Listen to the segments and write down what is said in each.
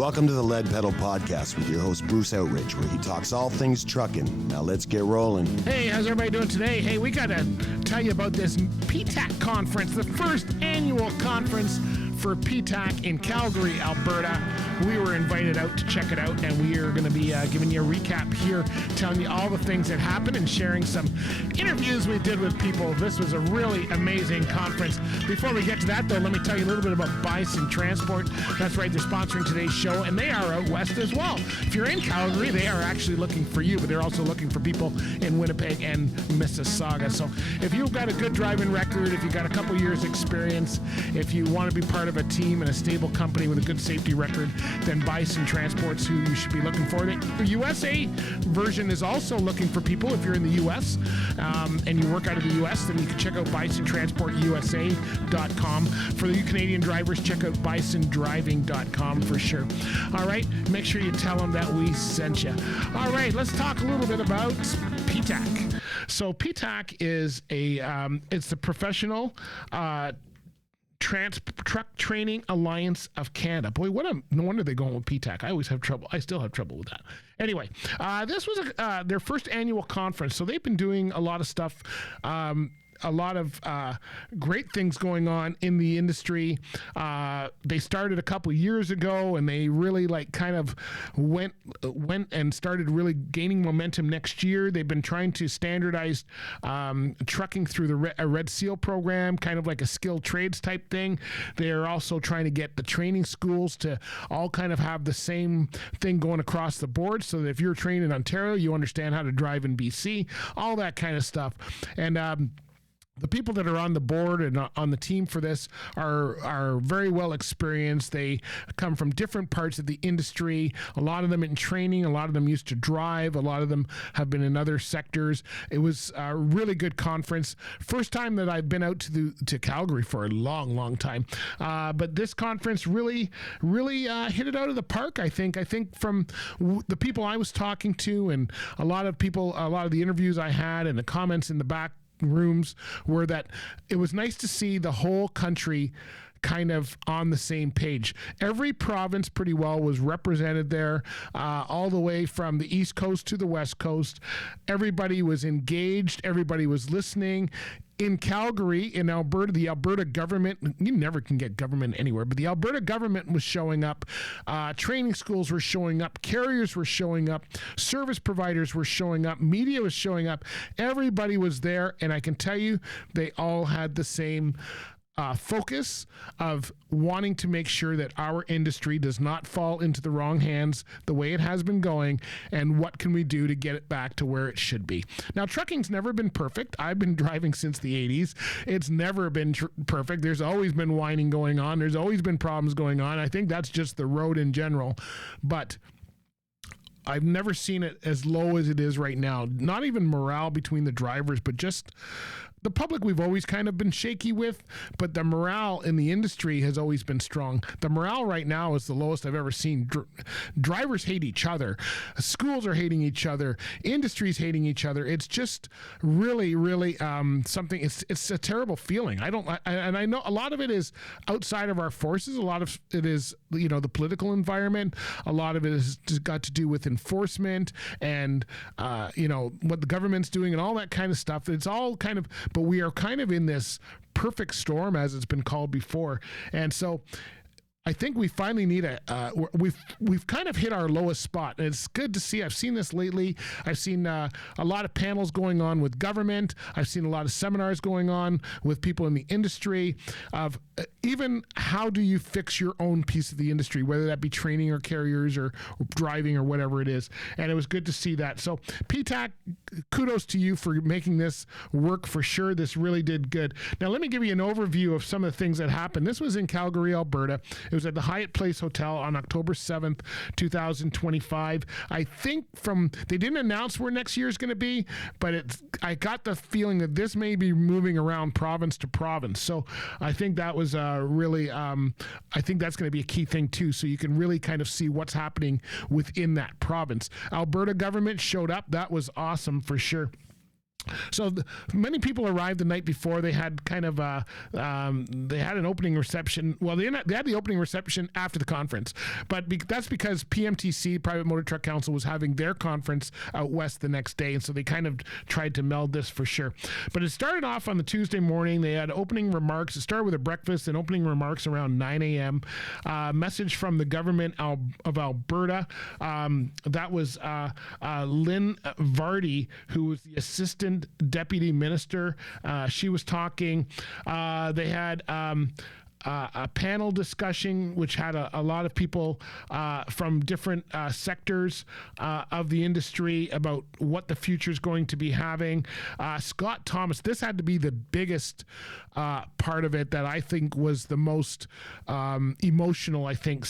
Welcome to the Lead Pedal Podcast with your host Bruce Outridge, where he talks all things trucking. Now let's get rolling. Hey, how's everybody doing today? Hey, we got to tell you about this PTTAC conference, the first annual conference for PTTAC in Calgary, Alberta. We were invited out to check it out, and we are going to be giving you a recap here, telling you all the things that happened and sharing some interviews we did with people. This was a really amazing conference. Before we get to that, though, let me tell you a little bit about Bison Transport. That's right, they're sponsoring today's show, and they are out west as well. If you're in Calgary, they are actually looking for you, but they're also looking for people in Winnipeg and Mississauga. So if you've got a good driving record, if you've got a couple years experience, if you want to be part of a team and a stable company with a good safety record, then Bison Transport's who you should be looking for. The USA version is also looking for people. If you're in the U.S. And you work out of the U.S., then you can check out bisontransportusa.com. For you Canadian drivers, check out bisondriving.com for sure. All right, make sure you tell them that we sent you. All right, let's talk a little bit about PTTAC. So PTTAC is it's the Professional Truck Training Alliance of Canada. Boy, no wonder they're going with PTTAC. I always have trouble. I still have trouble with that. Anyway, this was their first annual conference, so they've been doing a lot of stuff. A lot of great things going on in the industry. They started a couple years ago, and they really kind of went and started really gaining momentum next year. They've been trying to standardize trucking through the Red Seal program, kind of like a skilled trades type thing. They're also trying to get the training schools to all kind of have the same thing going across the board, so that if you're trained in Ontario, you understand how to drive in BC, all that kind of stuff. And the people that are on the board and on the team for this are very well experienced. They come from different parts of the industry. A lot of them in training. A lot of them used to drive. A lot of them have been in other sectors. It was a really good conference. First time that I've been out to Calgary for a long, long time. But this conference really hit it out of the park, I think. I think from the people I was talking to and a lot of the interviews I had and the comments in the back rooms were that it was nice to see the whole country kind of on the same page. Every province pretty well was represented there, all the way from the East Coast to the West Coast. Everybody was engaged. Everybody was listening. In Calgary, in Alberta, the Alberta government, you never can get government anywhere, but the Alberta government was showing up. Training schools were showing up. Carriers were showing up. Service providers were showing up. Media was showing up. Everybody was there, and I can tell you, they all had the same focus of wanting to make sure that our industry does not fall into the wrong hands the way it has been going, and what can we do to get it back to where it should be. Now, trucking's never been perfect. I've been driving since the 80s. It's never been perfect. There's always been whining going on. There's always been problems going on. I think that's just the road in general. But I've never seen it as low as it is right now. Not even morale between the drivers, but just the public we've always kind of been shaky with, but the morale in the industry has always been strong. The morale right now is the lowest I've ever seen. Drivers hate each other. Schools are hating each other. Industries hating each other. It's just really, really something. It's a terrible feeling. I know a lot of it is outside of our forces. A lot of it is, the political environment. A lot of it has just got to do with enforcement and, what the government's doing and all that kind of stuff. It's all kind of, but we are kind of in this perfect storm, as it's been called before. And so I think we finally need we've kind of hit our lowest spot, and it's good to see. I've seen this lately. I've seen a lot of panels going on with government. I've seen a lot of seminars going on with people in the industry of even how do you fix your own piece of the industry, whether that be training or carriers or driving or whatever it is. And it was good to see that. So PTTAC, kudos to you for making this work for sure. This really did good. Now let me give you an overview of some of the things that happened. This was in Calgary, Alberta. It was at the Hyatt Place Hotel on October 7th, 2025. I think they didn't announce where next year is going to be, but I got the feeling that this may be moving around province to province. So I think that was really, I think that's going to be a key thing too. So you can really kind of see what's happening within that province. Alberta government showed up. That was awesome for sure. So many people arrived the night before. They had kind of they had an opening reception. Well, they had the opening reception after the conference, but that's because PMTC, Private Motor Truck Council, was having their conference out west the next day, and so they kind of tried to meld this for sure. But it started off on the Tuesday morning. They had opening remarks. It started with a breakfast and opening remarks around 9 a.m. Message from the government of Alberta. That was Lynn Vardy, who was the assistant deputy minister. She was talking. They had a panel discussion which had a lot of people from different sectors of the industry about what the future is going to be having. Scott Thomas, this had to be the biggest part of it that I think was the most emotional, I think.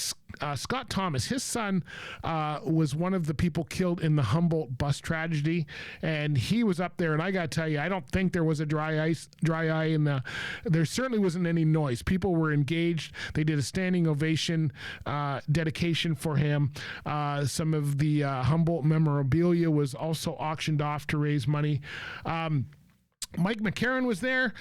Scott Thomas, his son was one of the people killed in the Humboldt bus tragedy, and he was up there, and I got to tell you, I don't think there was a dry eye in there certainly wasn't any noise. People were engaged. They did a standing ovation dedication for him. Some of the Humboldt memorabilia was also auctioned off to raise money. Mike McCarron was there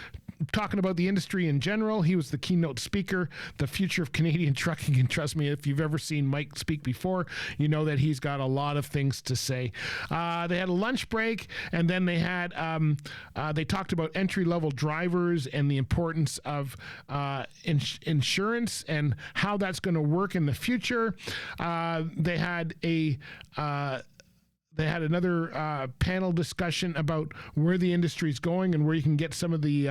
talking about the industry in general. He was the keynote speaker, the future of Canadian trucking. And trust me, if you've ever seen Mike speak before, you know that he's got a lot of things to say. They had a lunch break, and then they had they talked about entry-level drivers and the importance of insurance and how that's going to work in the future. They had another panel discussion about where the industry is going and where you can get some of the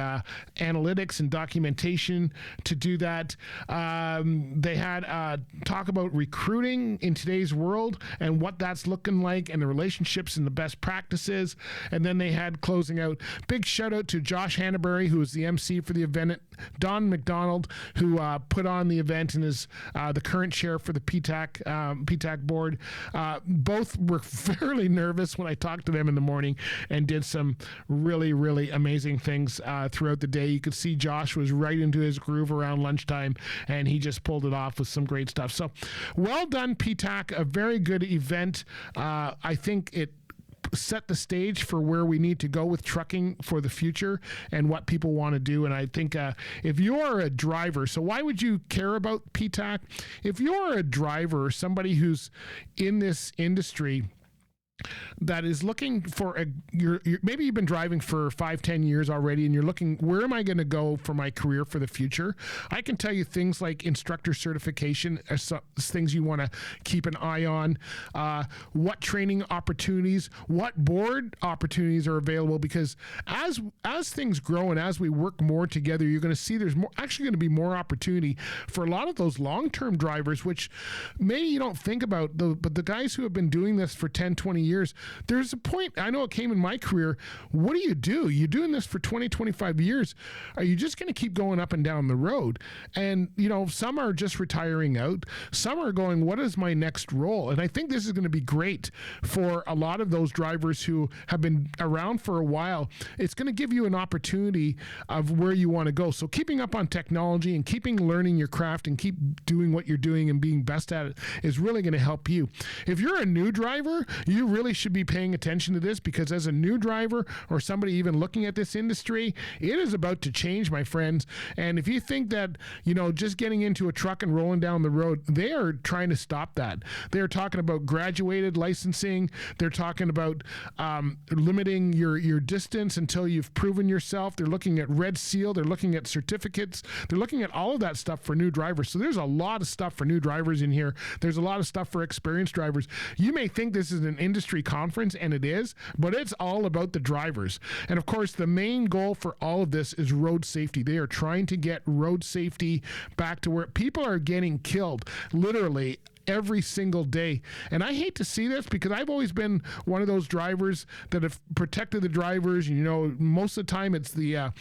analytics and documentation to do that. They had talk about recruiting in today's world and what that's looking like and the relationships and the best practices. And then they had closing out. Big shout out to Josh Hannaberry, who was the MC for the event. Don McDonald, who put on the event and is the current chair for the PTTAC board. Both were fairly nervous when I talked to them in the morning and did some really, really amazing things throughout the day. You could see Josh was right into his groove around lunchtime, and he just pulled it off with some great stuff. So well done, PTTAC. A very good event. I think it set the stage for where we need to go with trucking for the future and what people want to do. And I think if you're a driver, so why would you care about PTTAC? If you're a driver, somebody who's in this industry that is looking for maybe you've been driving for 5-10 years already, and you're looking, where am I going to go for my career for the future? I can tell you things like instructor certification are things you want to keep an eye on. What training opportunities, what board opportunities are available, because as things grow and as we work more together, you're going to see there's actually going to be more opportunity for a lot of those long-term drivers, which maybe you don't think about, but the guys who have been doing this for 10-20 years, there's a point, I know it came in my career, what do? You're doing this for 20-25 years. Are you just going to keep going up and down the road? And, some are just retiring out. Some are going, what is my next role? And I think this is going to be great for a lot of those drivers who have been around for a while. It's going to give you an opportunity of where you want to go. So keeping up on technology and keeping learning your craft and keep doing what you're doing and being best at it is really going to help you. If you're a new driver, you really should be paying attention to this, because as a new driver or somebody even looking at this industry, it is about to change, my friends. And if you think that, just getting into a truck and rolling down the road, they are trying to stop that. They're talking about graduated licensing. They're talking about limiting your distance until you've proven yourself. They're looking at Red Seal. They're looking at certificates. They're looking at all of that stuff for new drivers. So there's a lot of stuff for new drivers in here. There's a lot of stuff for experienced drivers. You may think this is an industry conference, and it is, but it's all about the drivers. And of course, the main goal for all of this is road safety. They are trying to get road safety back to where people are getting killed, literally every single day. And I hate to see this, because I've always been one of those drivers that have protected the drivers. Most of the time it's the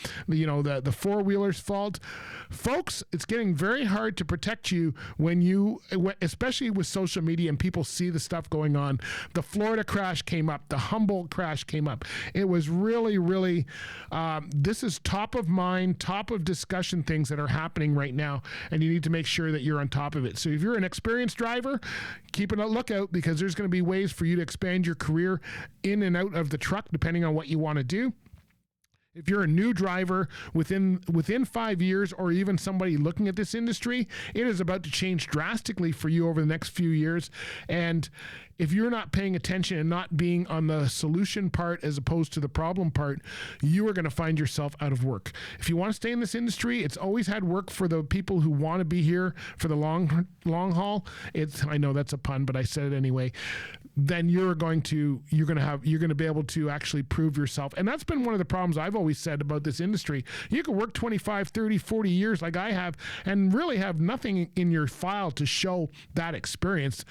four-wheeler's fault. Folks, it's getting very hard to protect you especially with social media and people see the stuff going on. The Florida crash came up. The Humboldt crash came up. It was really, really, this is top of mind, top of discussion things that are happening right now, and you need to make sure that you're on top of it. So if you're an experienced driver, driver, keep a lookout because there's going to be ways for you to expand your career in and out of the truck depending on what you want to do. If you're a new driver within 5 years, or even somebody looking at this industry, it is about to change drastically for you over the next few years. And if you're not paying attention and not being on the solution part as opposed to the problem part, you are going to find yourself out of work. If you want to stay in this industry, it's always had work for the people who want to be here for the long haul. I know that's a pun, but I said it anyway. Then you're going to be able to actually prove yourself. And that's been one of the problems I've always said about this industry. You can work 25, 30, 40 years like I have and really have nothing in your file to show that experience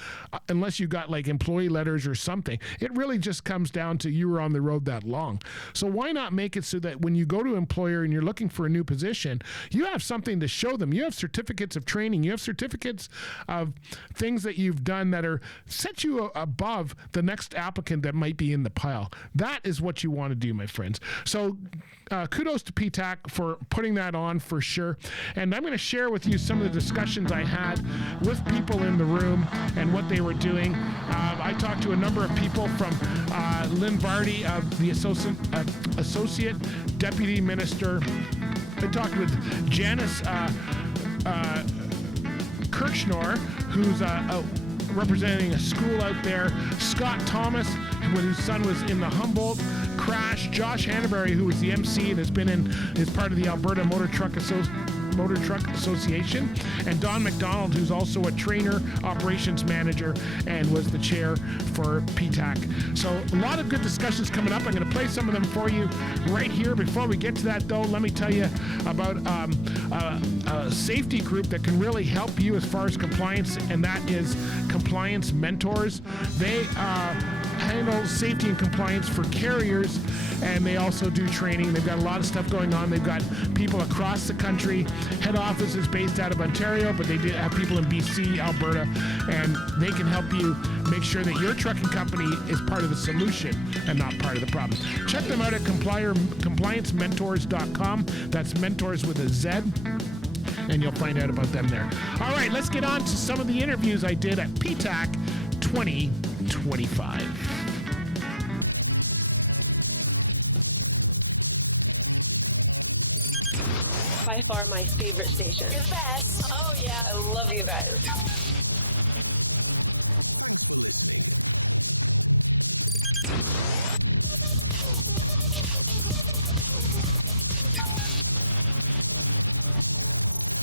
unless you got like employee letters or something. It really just comes down to you were on the road that long. So why not make it so that when you go to an employer and you're looking for a new position, you have something to show them. You have certificates of training. You have certificates of things that you've done that are set you above the next applicant that might be in the pile. That is what you want to do, my friends. So kudos to PTTAC for putting that on for sure. And I'm going to share with you some of the discussions I had with people in the room and what they were doing. I talked to a number of people from Lynn Vardy, the Associate Deputy Minister. I talked with Janice Kirchner, who's representing a school out there. Scott Thomas, whose son was in the Humboldt crash. Josh Hannaberry, who was the MC and is part of the Alberta Motor Truck Association, and Don McDonald, who's also a trainer, operations manager, and was the chair for PTTAC. So a lot of good discussions coming up. I'm going to play some of them for you right here. Before we get to that, though, let me tell you about a safety group that can really help you as far as compliance, and that is Compliance Mentors. They handle safety and compliance for carriers, and they also do training. They've got a lot of stuff going on. They've got people across the country. Head office is based out of Ontario, but they have people in BC, Alberta, and they can help you make sure that your trucking company is part of the solution and not part of the problem. Check them out at compliancementors.com. That's mentors with a Z, and you'll find out about them there. All right, let's get on to some of the interviews I did at PTTAC 2025. By far my favorite station. You're the best. Oh, yeah. I love you guys. Thanks for listening.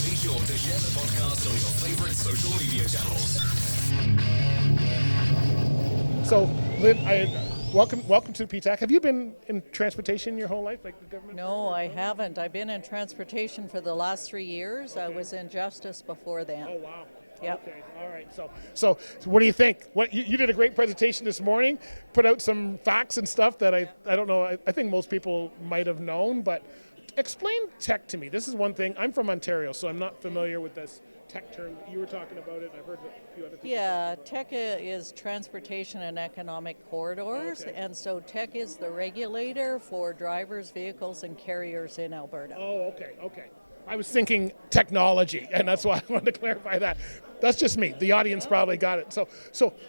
Be sure to share the podcast on your favorite social media channels. So, Lynn, welcome to PTTAC. Have you been in transportation your whole life, like the government? No, I haven't. I've been in transportation for the last 3 years. Okay. I was in justice before then. Oh, wow. Yep. Okay, all right. So what do you think? You did a great presentation this morning, put out some facts and stuff that I don't know, I think most people might have known, but explain tech to me. This is one thing. I'm from Ontario, so I'm not familiar with this tech term. You were talking about it. I've heard a few other people. Yeah, TEC is Transportation and Economic Corridors, okay. And so TEC is the regulator for drivers, vehicles, and carriers in Alberta. Oh, okay. I was thinking technology, and that's why I wanted to clarify that. That's just me. The audience probably got it. So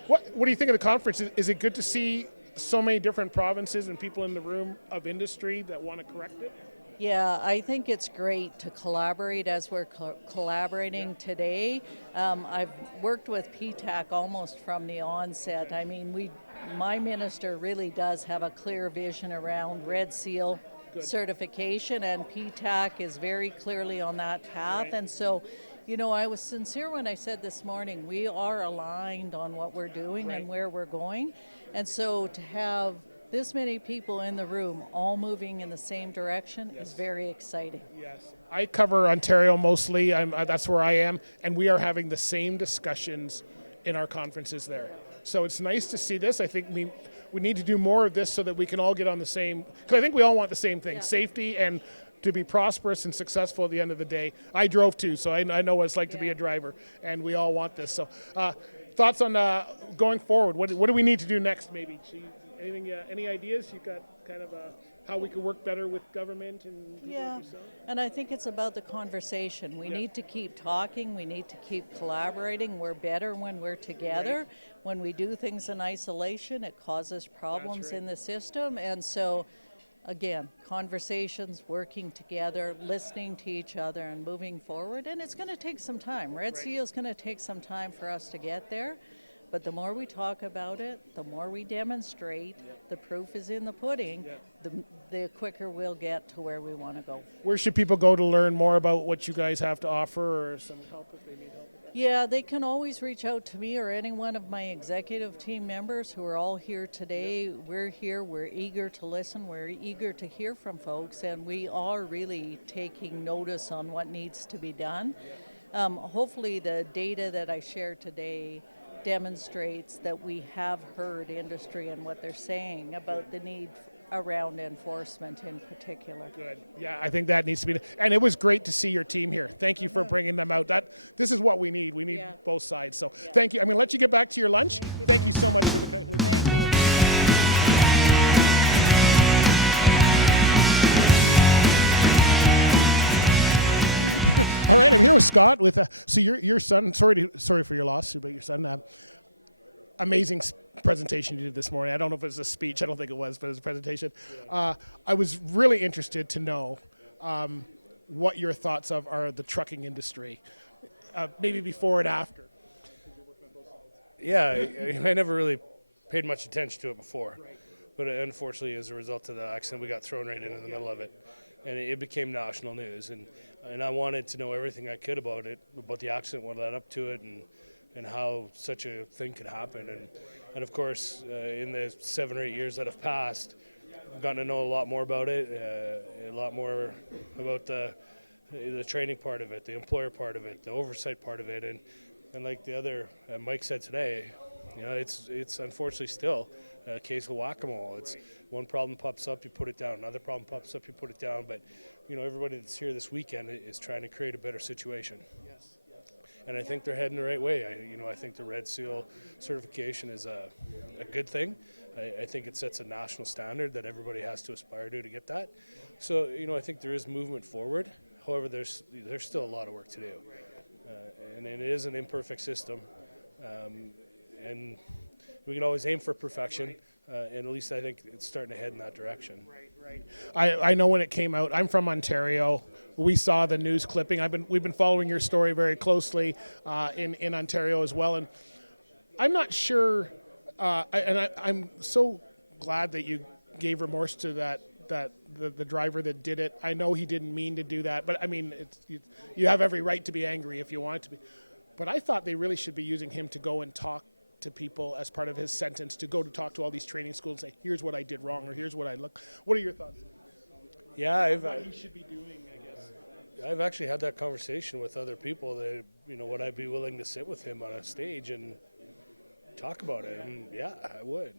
what do you think of the conference? Is it good to see so many different provinces and people in the room of industry that want to correct it? Yeah, I think it's great to collaborate as we're collaborating today. I've worked with PTTAC almost from the onset. I mean, my minister really does have a clear vision around Red Seal certification, and PTTAC is very clearly on that path. Right. And so, I was sincere when I said this morning, we are aligned on what we're doing and where we're going. And so to have this many people in the room all moving in the same direction is very exciting. Yes. I cover Ontario mostly. That's where I am, and we are having the same discussions in our conferences there. So it's nice to see this. I think we need to do more of this so that we can all get on the same, because I think we all want the same thing, safety and to be prosperous and successful at the end of the day. I drove too, so I know what it's like to be a driver, and we all want this. So thoughts on going forward? What do we need to do next maybe? Anything? Any ideas? You got kind of how we can work better with government and people Yeah, like yourself? and I think it's about the conversation. We need to keep talking. We need to keep collaborating. We're better when we're together. Right. When we do things in isolation, it causes problems right. in the system. And so, again, conversations, working together, listening to each other, and moving forward. And it's going to take some time. Red Seal is going to take some time for us to get there. But the more we talk about it, the more we demonstrate, the proof is in the pudding, the quicker we'll get to where we want to go. Where should people go to learn more about what you guys have to offer, or some help if they need help with that? Yeah, they can always reach out to me or any one of my executive team members who are all here today. We're here, we're eager to listen, we're eager to hear from folks, and we are really taking notice on what needs to be done. Hopefully the data that I shared today demonstrates that we have heard industry and what they're saying about the need around enforcement in particular. Good. Yeah, I think that needs to be. And it was great to see your team here. Thank you for bringing them out. This is what we need. We need both sides. So thank you. I'm going to let you get back to your lunch. Thank you so much for the kind words. Thank you. All right, I'm here with Scott. So your son. Sorry for your loss, but your son. Amazing presentation you did this morning. I don't know if it was a speech. I don't think it was, but it was a presentation. I was really interested to know what your thoughts are the trucking industry, maybe before and after. Yeah, I never really paid much attention to it before, but unfortunately, as a result of the accident, we got thrown right into the middle of it, and it became national news. And I wanted to know everything I could about it, about the accident, what led up to it, and how such a thing could happen. And of course, in the 7 or 8 years that have passed, I've gotten to know a lot more about it, a lot more about the training part of it, the employer part of it, the oversight part of it, and like the other Mike said today, it's unfortunately still a case of whack-a-mole. It's one problem pops up, you put it down. Another problem pops up, you put it down. But everybody that's here this weekend is trying to create a better situation. Yes. And I think they're heading the right way. I think the Red Seal certification is a good thing. I think it sets a national standard that everybody has to aspire to get that. So, I think there is movement forward. However, there's still a lot of work to do. And it is an imperfect system. And we can always aim for perfection. And at least I think it's starting to head in that direction. Right. I know when it came out. I'm from Ontario. We saw the news clipping. We've been following your story very closely in Ontario as well. And I'm not sure. I'm so glad that you gave remorse to the driver that did it. I know he didn't mean to do that, but I mean, you have every right to be angry if you want to be. But I thought they really should be using him to go and talk to people as part of his sentence, to go to talk to all these training schools and say, here's what I did wrong, or here's what I look. What are your thoughts? Yeah, what he should be doing, I guess. I've actually had that conversation with other people that, would I be willing to sit with him on a stage and talk about it? And yeah, I would.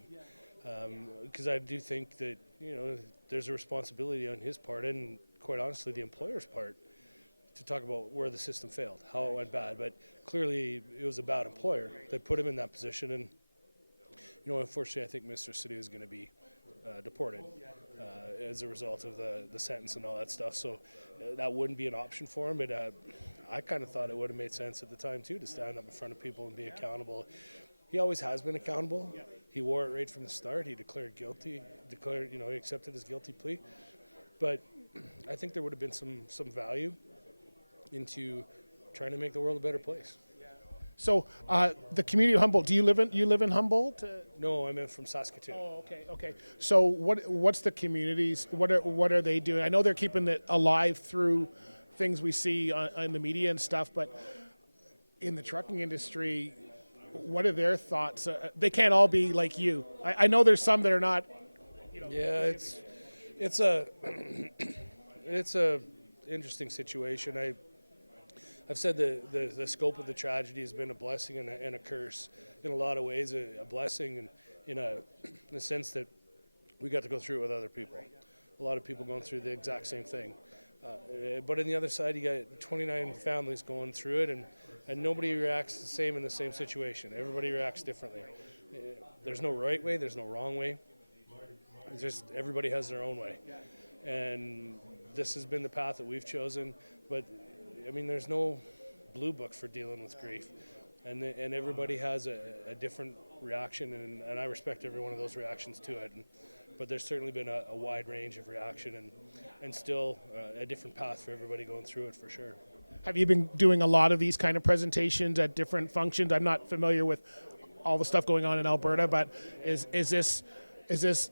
Because I do think that, there's a responsibility on his part and quite honestly the employer's part to talk about where the system failed, how it went bad. But clearly it was a bad employer that put him in that position. And, unfortunately, I think Mr. City is going to be deported as a result of the sentence and all that stuff. So that wouldn't be an option for him. But I kind of thought it would have made sense at the time, too, to stand up in front of people and be accountable. He always has been accountable. He wore it right from the start. He declared guilty, he accepted his guilty plea. But I think there would have been some value into trying to make the world a better place. So the community of Humboldt. Do you live in Humboldt? No, I'm from Saskatoon. Oh, okay. So what's the communities? What are they doing? I know they're keeping it alive through things we see on the media and stuff, but in the trucking industry, what are their thoughts? They can't all be like you. I know there's some that are not. Yeah, it's a interesting situation. I've said the scope of the tragedy has been a blessing and a curse in a lot of ways. A blessing in a sense that we got to go through it with other people. A lot of people going through the exact same thing. But on the other side, you got 29 families going through it, and nobody reacts the same in the same situation. Everybody reacts differently. There's no right way. There's no wrong way. just everybody has their own way. And this has been the path that we've chosen. But, I mean, there's no blue book for dealing with grief. And everybody has a different reaction, and I respect every one of those reactions to it. But there's certainly been a wide range of reaction and still a different path for everybody going through it, for sure. Have you been doing a lot of these kind of presentations at different functions? I'm not familiar with all the stuff going on in Alberta, but is this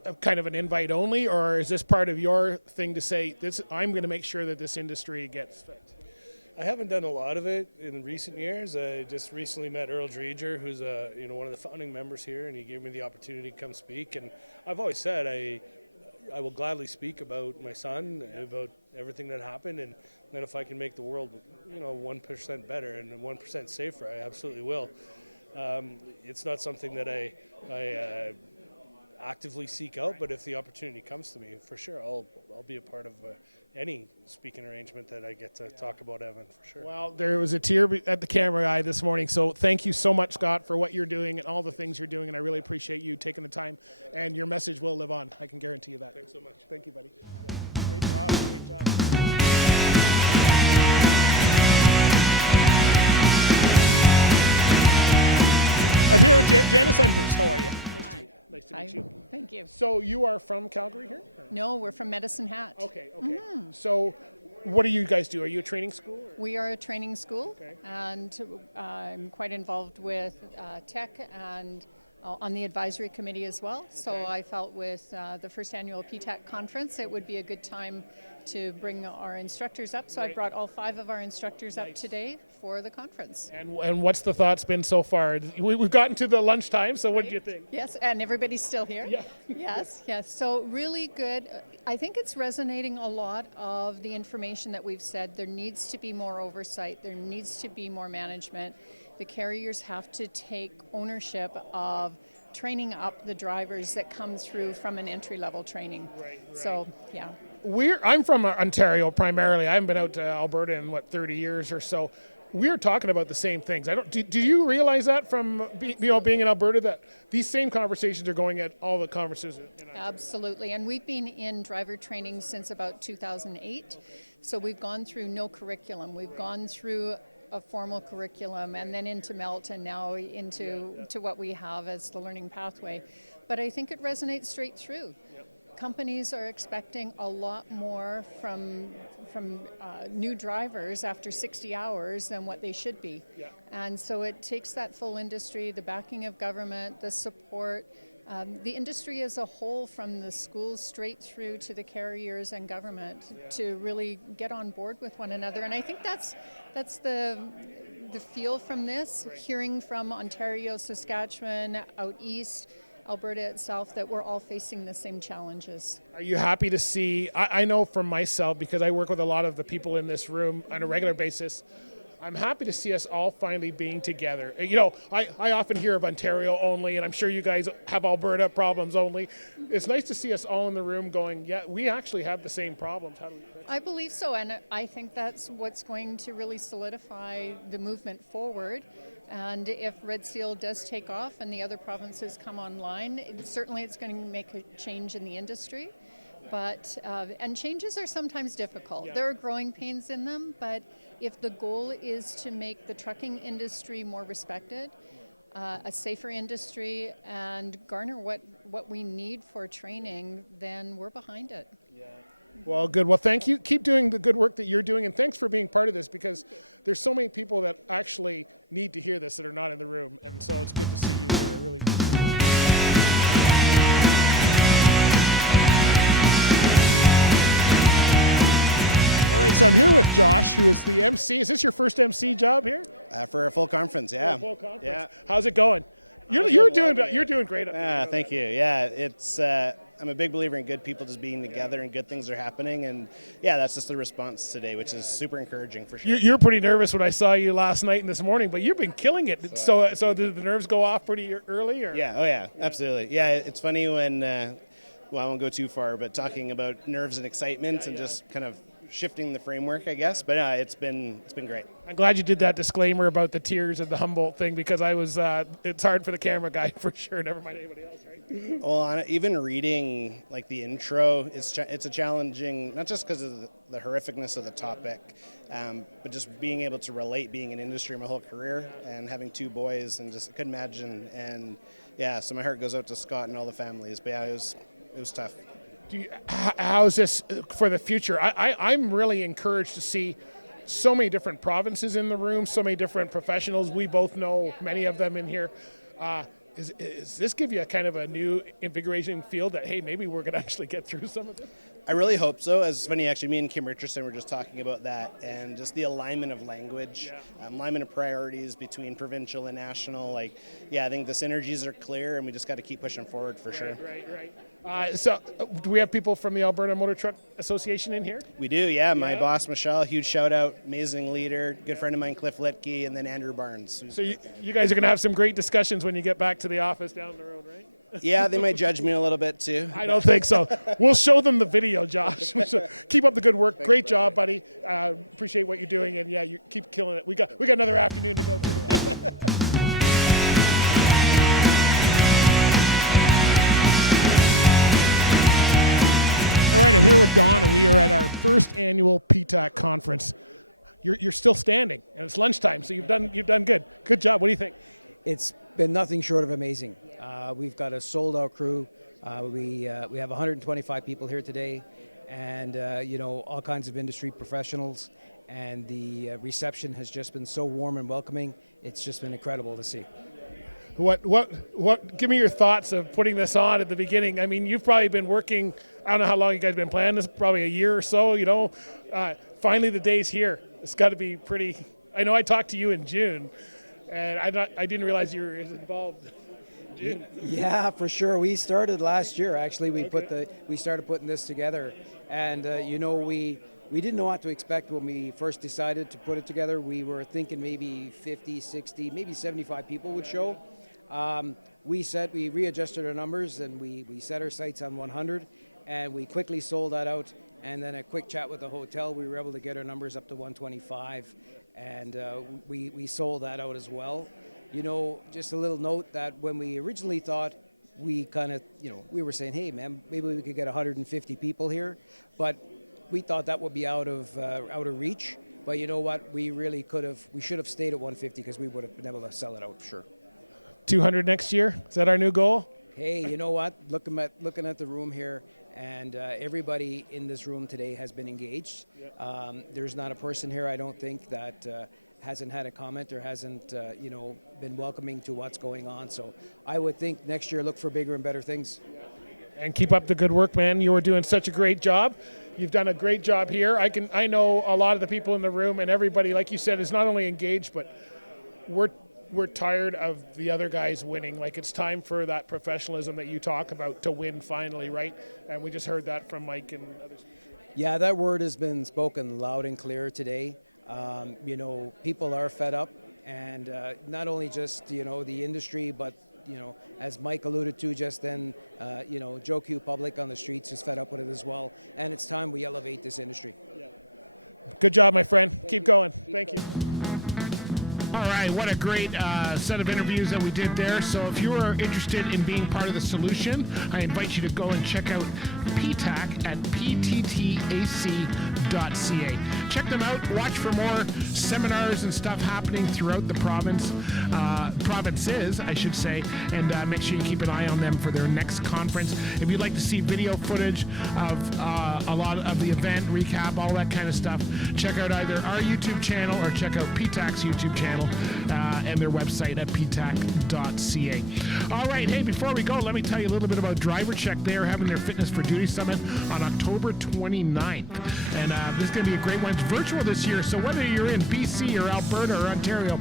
a kind of an invite only, or is this part of your thing to say, I'm going to make sure that this industry gets fixed? I haven't done a lot of it in recent years. I just recently met Earl Dreger, who's one of the founding members here, and he gave me the opportunity to come speak. And I've always said I will gladly speak about my son, about everything that happened, and then if I can make the world 1% better and 1% safer, I absolutely will. It's not something that I actively seek out, but if the opportunity comes to me, for sure, I'll be a part of any speaking arrangement that I get to talk about Evan, for sure. Well, there was a tear at the camera eye this morning, so thank you so much, Scott, for what you're doing and all the things you're doing, and I really appreciate you taking the time, and your message will live on. I can guarantee you that. Thanks so much. Thank you, buddy. Yeah. Great job. Great job. I'm here with Janice. I'm Bruce. How are you? Nice to meet you. Thank you. So you are from Calgary here? No, we're from Medicine Hat. Okay. So what do you guys do? Are you a training school? We are a training school, Okay. and I'm quite involved with tech and on the advisory committee as well. So I felt with the first annual PTTAC conference, it would be a good time to bring our instructors up. So I brought all 5 of our instructors up today for the conference. And what's the thoughts been so far? We've gotten to the lunchtime, so what do you think? Yes, and everybody's still here. Yeah. Yes. So really good. I think it's resonating a lot of the information that we've said. There needs to be more oversight. There needs to be more management. The carriers have to take ownership of training up the drivers that come through from an entry-level training. Right. So, yeah. I'm from Ontario primarily. I haven't been out to Alberta in 30 years or so. We're talking about the same things. Do you realize that from being in Alberta, that these same conversations are going at all the conferences in Ontario? Absolutely, and we've been in driver training since about 2008. So we've gone through no curriculum. We've gone through a formal curriculum and then into MELT and now into what we have as the learning pathway. But I think it resonates straight through. Companies are expecting a lot more from new drivers after 60 hours than what they should be. Yeah. And so it takes that full industry, the backing of government, the support, the industry as a whole, from the schools straight through to the carriers and government, to really get on board with one another. And I think that's the feel from this, hearing from Ontario, Saskatchewan, out east, Alberta itself, that we're all facing the same challenges. Are you happy to see, I know for myself, because I work with a lot of the people in this room on a regular basis, I'm happy to see us all finally being together. I often hear of Ontario only, and I'm sure you guys have Alberta problems only. It's nice to see us all in the room going, yeah, we actually have the same problems. I believe so, and I think that's what's going to really solidify the movement forward. And if Red Seal does take off and the other provinces come online, certainly it's going to make a change in the industry. But and changes are sometimes difficult. Yeah. There are growing pains in them, but if the goal is to make the trucking industry more respected, a safer industry, and garner what we need for training, then we're behind it. Yeah. Well, good. Well, thank you. Keep doing the good work that you're doing, and thanks for being part of this, because there's so many people that actually need to hear this that are not in the room, and so it's good to see you here. I really appreciate that. All right, so I'm here with Josh, who is the MC. Is this your first MC job here? For a full conference, yeah. Full conference. Yeah. How's it going? You're doing great up there. Thank you. Yeah, it's I'm a big believer in good people just being together and good things are happening, and yeah, that's just the response today, which is super encouraging for sure. You're pretty nervous when I saw you last night and this morning, but you've been killing it. So did the nerves go off pretty early? Or? Yeah. Oh yeah. Absolutely. Yeah. It's funny when. Well, I won't go too far, but talking about nerves and excitement and just kind of shifting the framework, I guess. But it's been great. I'm glad you did that disclaimer about the tiers and the Humboldt thing, because I was. It's hard for the camera guy for sure. Never mind anybody else, right? Well, even reading like the intro, it's a challenging, not just because of the horrificness of the topic, but just being able to relate, being in industry my whole career and having 2 boys, and just couldn't imagine. And yeah, so my heart goes out to Scott and all the families. But yeah, it was tough. How's this for the future? I'm really encouraged to see so many different provinces in the room, so many different professionals. We both know many of them in here. Does this give you a kind of a new invigorating feel that, hey, maybe we're going to actually get through some of this? I really hope so. It's funny, actually, me and Kim Richardson were just talking about that, and just the alignment of language, alignment of priorities between provincial and national. Like, yeah, I think the synergies are clear, and we just got to keep pushing forward for sure. Right. So do we have people from the Alberta Motor Truck Association in here? We do, yeah. My boss, Michelle, huge shout out, amazing leader, good friend of mine, Cliff Litke, and then Andrew Barnes. So you guys are going to have some great discussions when you get back to the office down the road, right? Yeah, they might judge me a little bit too. I don't think so. We'll show them the video, Josh. Keep up the good work. Great job, buddy. Appreciate what you're doing, and yeah, you keep killing it. We got another afternoon to go through. All right, I'm here with Don, and we are at our first annual PTTAC conference. You're still standing, and it's lunchtime, so you've done good. Good job. What do you think? It's been nothing short of amazing. We've got a sold-out crew. We have 125 people here today, and all kinds of industry professionals. And the reception has just been so warm and welcoming. It's just been incredible to see. What? Give me your thoughts of putting this on at the beginning. I mean, you've probably been working. I don't know how long you guys have been planning this. Probably a year or so. Finally the day's here. It's got to be pretty. I know I talked to you in June, and I didn't realize you were as involved. Yeah, for sure. We started last year. Actually, we started putting this together, and we didn't know what to expect when we first decided to put it together. We were thinking maybe 50, 60, maybe 75 people would show. We readjusted our numbers, and we set our sights on 100, and we quickly sold that out. And then a quick chat with the hotel, we were able to get our numbers up to 125, and we sold that out as well. Just a little note that when we originally thought, we kind of, we were saying, hey, man, maybe we could get 150 people here, but we thought that would be out of reach. But you know what? We should have stayed at 150 because we would have been able to sell it out for sure. 200 next year? Is that our new goal? Hey, you know what? Looking at the room here, and everybody in this room today has been engaged. There's not a person here, I don't think, that hasn't had a comment or hasn't, been welcoming to what's going on. So I would think next year look for bigger and better things. And keep up the good work, man. You are doing such a great job. You've done a great job here. I know a lot of the people in the room, and everybody, like you said, is not only engaged, but we're tired of the other guys winning. Like, it's time for that professionalism that you talk about to win finally, right? And we just heard that from Mike and others. Yeah, that word has been spoken loud and clear today. People are fed up, and not only just, the industry, but, as Mike alluded to just then, Joe Q Public on the streets is fed up with it as well. And it's time we elevate this industry. Yeah. Good job, my friend. Keep going. Thank you. All right, what a great set of interviews that we did there. So if you are interested in being part of the solution, I invite you to go and check out PTTAC at pttac.ca. Check them out. Watch for more seminars and stuff happening throughout the provinces, I should say, and make sure you keep an eye on them for their next conference. If you'd like to see video footage of a lot of the event, recap, all that kind of stuff, check out either our YouTube channel or check out PTTAC's YouTube channel and their website at pttac.ca. All right, hey, before we go, let me tell you a little bit about Driver Check. They are having their Fitness for Duty Summit on October 29th, and this is going to be a great one. It's virtual this year, so whether you're in BC or Alberta or Ontario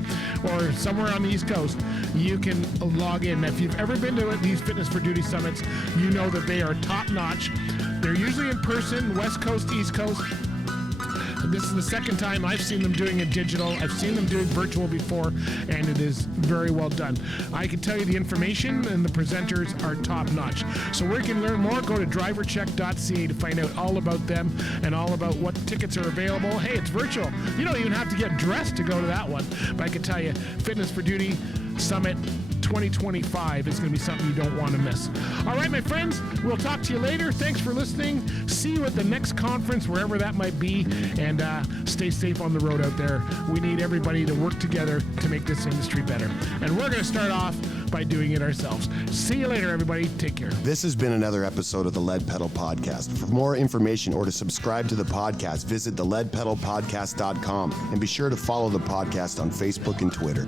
or somewhere on the East Coast, you can log in. If you've ever been to these Fitness for Duty Summits, you know that they are top-notch. They're usually in person, West Coast, East Coast. this is the second time I've seen them doing it digital. I've seen them doing virtual before, and it is very well done. I can tell you the information and the presenters are top notch. So where you can learn more, go to drivercheck.ca to find out all about them and all about what tickets are available. Hey, it's virtual. You don't even have to get dressed to go to that one. But I can tell you, Fitness for Duty Summit 2025 is going to be something you don't want to miss. All right, my friends, we'll talk to you later. Thanks for listening. See you at the next conference, wherever that might be, and stay safe on the road out there. We need everybody to work together to make this industry better. And we're going to start off by doing it ourselves. See you later, everybody. Take care. This has been another episode of the Lead Pedal Podcast. For more information or to subscribe to the podcast, visit theleadpedalpodcast.com and be sure to follow the podcast on Facebook and Twitter.